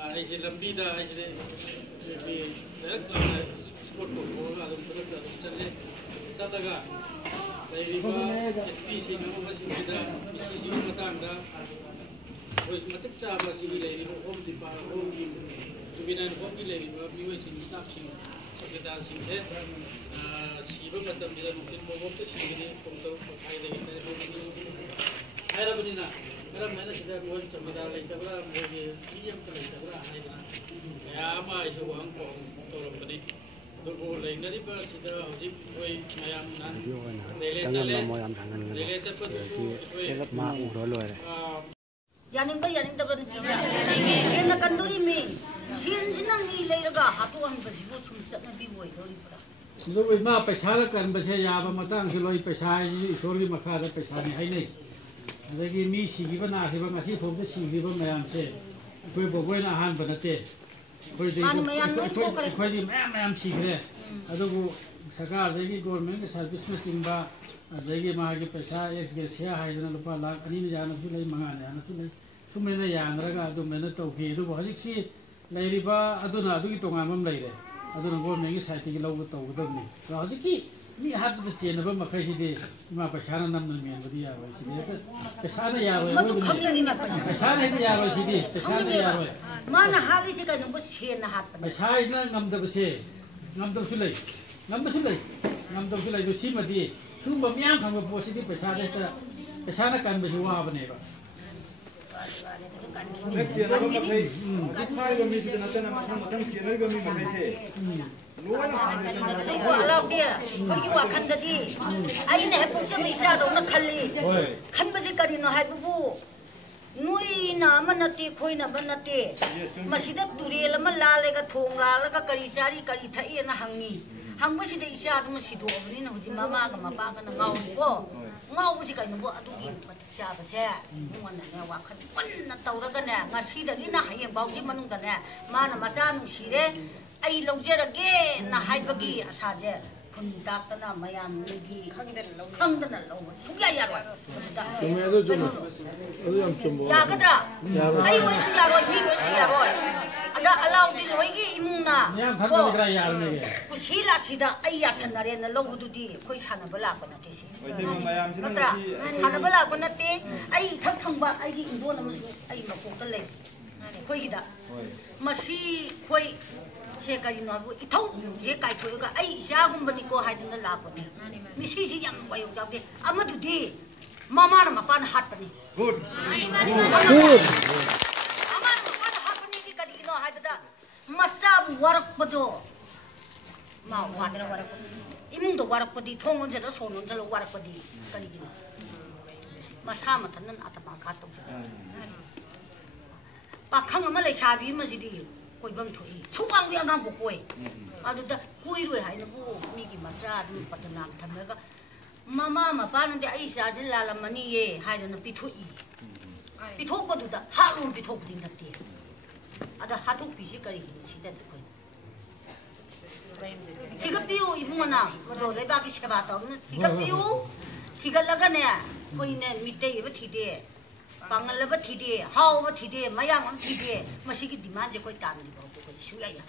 ऐसे लंबी दा ऐसे भी डायरेक्ट स्पोर्ट को बोलना तो चले चलेगा लेकिन एसपीसी में मशीन दा एसपीसी में मतंगा कोई मतलब चार मशीन लेकिन होम डिपार्टमेंट होम की सुविधा होम की लेकिन अभी वो चीज़ स्टाफ सिंह सुविधा सिंह है सीबो मतलब जिधर मुख्य बोलते तो सीबी को खाई लेकिन है रबनी ना मेरा मैंने सीधा बोल सुविधा लेकर बड़ा मुझे ये हम लेकर बड़ा है ना क्या हम ऐसे वो हम तो रबनी तो वो लेकिन नहीं पर सीधा होती कोई मयाम ना रेले चले पर तो माँ उड़ो लो है यानिंग तब ये न कंदोरी में सीन मी लेगा हाथों हम बस वो सुनसत न भी वो इधर पड़ा लोग इतना पैसा कर बसे याब मतंग से लोग पैसा ईश्वरी मखा पैसा नहीं है नहीं अदगी मी सिगिब नासिब ngasi फोबे सिगिब मयाम से कोई बगोय ना हान बनते कोई कोई मयाम सिगरे अदगु सरकार देगी गवर्नमेंट सर्विस में चिंबा अदगी मागी पैसा एक्स गेसिया हाइदना लुपा लाख अनि जाना सु लई मंगा जाना सु लई सुमेना यानरगा अदु मेना तौकी अदु हजिक्सी लैरिबा अदुना अदुगी तोंगामम लैरे अदुना गवर्नमेंट की साइट की लौग तौगदबनी तो हजिक्की मी हाथ तो चेन बम मखै दे मा पैसा नम मेन बदी या होय सिदे पैसा न या होय पैसा न या होय सिदे पैसा न या होय मान हाली से कनो सेन हाथ पैसा इना ngमदबसे ngमदबसु लै ngमबसु लै दो सिमदि सुम बमियाम खंग पोसिदि पैसा दे पैसा न कान बसु वाबनेबा अलाउ दिया कोई वाखन ददी आई ने पुछ में इसा दो न खल्ली खन बजे करी न है बुबू नुई ना मनते खोई न बनते मसिदा तुरेल म लालेगा थोंगालगा करी चारी करी थई न हंगी हंगबसिदा इसा दम सिदो अबनी न हुजि मामा गा मपा गा न गाउको गाउबसि कइनो बो अदुगी चाबसे मुंगन ने वाखन पन्न तौरगा ने ngasiदगी न हयें बाउजी मनुंग ने माना मचा नुसिरे आई लौजरगे न हाइबगी आसाजे खुंदातना मयाम नेगी खंगदना लौ सुया यारो तुम्हें तो जो हम चुम्बो यागद्रा आई वस यारो भी वस यारो अदा अलाउद्दीन होइगी इमुना को यार ने कुशीला सिदा आई यासनरे न लौबुदुदी कोई सानबला बनते सी नत्रा सानबला बनते आई खंगबा आई इंदोन अमसु आई मकोक ले कोइदा मसी कोई से करी नो बु इथौ जे काय थोगा आई इसागुंबनी को हाइदन लापने मिसी सी यम वयो जाके अमदुदी मामा न मपान हाटपनी गुड मामा न मपान हाटपनी की करी नो हाइबदा मसा वर्क पदो मा वादर वर्क इमुंग दो वर्क पदी थोंग जल सोन जल वर्क पदी करी नो मसा मथन आतमा का तो पाखंग म लेसाबी मजिदी कोइबम थोई सुवांग अंगा बो कोइ अदुदा कुइरोय हाइना बो मिगी मसरा दु पतना थमगा मामा मपान दे आई साजे लालमनी ये हाइना पिथोई पिथोपदुदा हालु पिथोपदि नते अदा हाथु पिसि करी सिदा कोइ थिगपिउ इबुना बदो लेबाकी सेवा तौन थिगपिउ थिगलगने कोइने मिटे इब थिदे पांगलबा थिदे हावबा थिदे मयांग थिदे मसिगी डिमांड जे कोइ तानदि बाउ कोइ सुया या